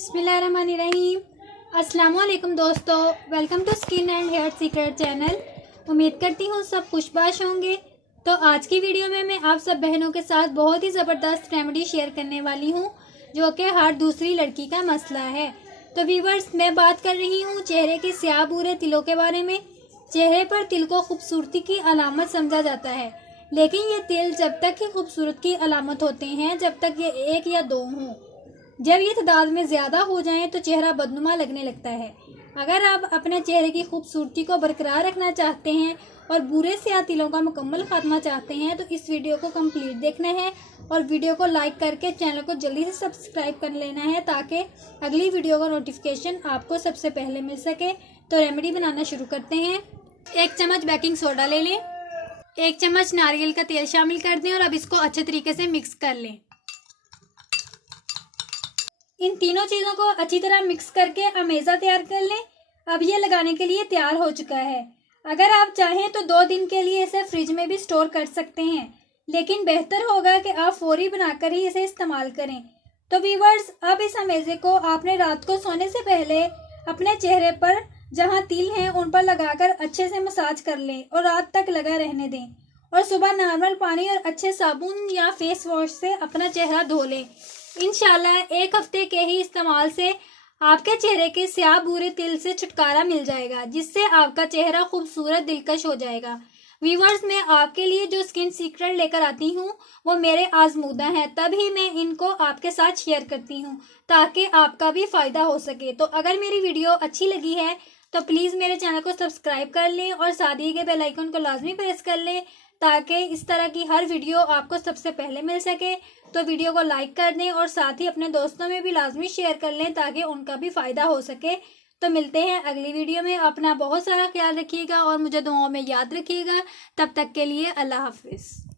बिस्मिल्लाहिर्रहमानिर्रहीम। अस्सलाम वालेकुम दोस्तों, welcome to skin and hair secret channel. उम्मीद करती हूँ सब खुशबाश होंगे। तो आज की वीडियो में मैं आप सब बहनों के साथ बहुत ही ज़बरदस्त रेमेडी शेयर करने वाली हूँ, जो कि हर दूसरी लड़की का मसला है। तो व्यूवर्स, मैं बात कर रही हूँ चेहरे के स्याह भूरे तिलों के बारे में। चेहरे पर तिल को खूबसूरती की अलामत समझा जाता है, लेकिन ये तिल जब तक ही खूबसूरत की अलामत होते हैं जब तक ये एक या दो हों। जब ये तादाद में ज़्यादा हो जाएं तो चेहरा बदनुमा लगने लगता है। अगर आप अपने चेहरे की खूबसूरती को बरकरार रखना चाहते हैं और बुरे स्याह तिलों का मुकम्मल खात्मा चाहते हैं तो इस वीडियो को कंप्लीट देखना है और वीडियो को लाइक करके चैनल को जल्दी से सब्सक्राइब कर लेना है, ताकि अगली वीडियो का नोटिफिकेशन आपको सबसे पहले मिल सके। तो रेमेडी बनाना शुरू करते हैं। 1 चम्मच बेकिंग सोडा ले लें, 1 चम्मच नारियल का तेल शामिल कर दें और अब इसको अच्छे तरीके से मिक्स कर लें। इन तीनों चीज़ों को अच्छी तरह मिक्स करके अमेज़ा तैयार कर लें। अब ये लगाने के लिए तैयार हो चुका है। अगर आप चाहें तो 2 दिन के लिए इसे फ्रिज में भी स्टोर कर सकते हैं, लेकिन बेहतर होगा कि आप फौरी बनाकर ही इसे इस्तेमाल करें। तो व्यूअर्स, अब इस अमेज़े को आपने रात को सोने से पहले अपने चेहरे पर जहाँ तिल हैं उन पर लगाकर अच्छे से मसाज कर लें और रात तक लगा रहने दें। और सुबह नॉर्मल पानी और अच्छे साबुन या फेस वॉश से अपना चेहरा धो लें। इंशाल्लाह 1 हफ्ते के ही इस्तेमाल से आपके चेहरे के स्याह भूरे तिल से छुटकारा मिल जाएगा, जिससे आपका चेहरा खूबसूरत दिलकश हो जाएगा। व्यूवर्स, मैं आपके लिए जो स्किन सीक्रेट लेकर आती हूँ वो मेरे आजमूदा हैं, तभी मैं इनको आपके साथ शेयर करती हूँ ताकि आपका भी फ़ायदा हो सके। तो अगर मेरी वीडियो अच्छी लगी है तो प्लीज़ मेरे चैनल को सब्सक्राइब कर लें और साथ ही के बेल आइकन को लाजमी प्रेस कर लें, ताकि इस तरह की हर वीडियो आपको सबसे पहले मिल सके। तो वीडियो को लाइक कर दें और साथ ही अपने दोस्तों में भी लाजमी शेयर कर लें ताकि उनका भी फ़ायदा हो सके। तो मिलते हैं अगली वीडियो में। अपना बहुत सारा ख्याल रखिएगा और मुझे दुआओं में याद रखिएगा। तब तक के लिए अल्लाह हाफिज़।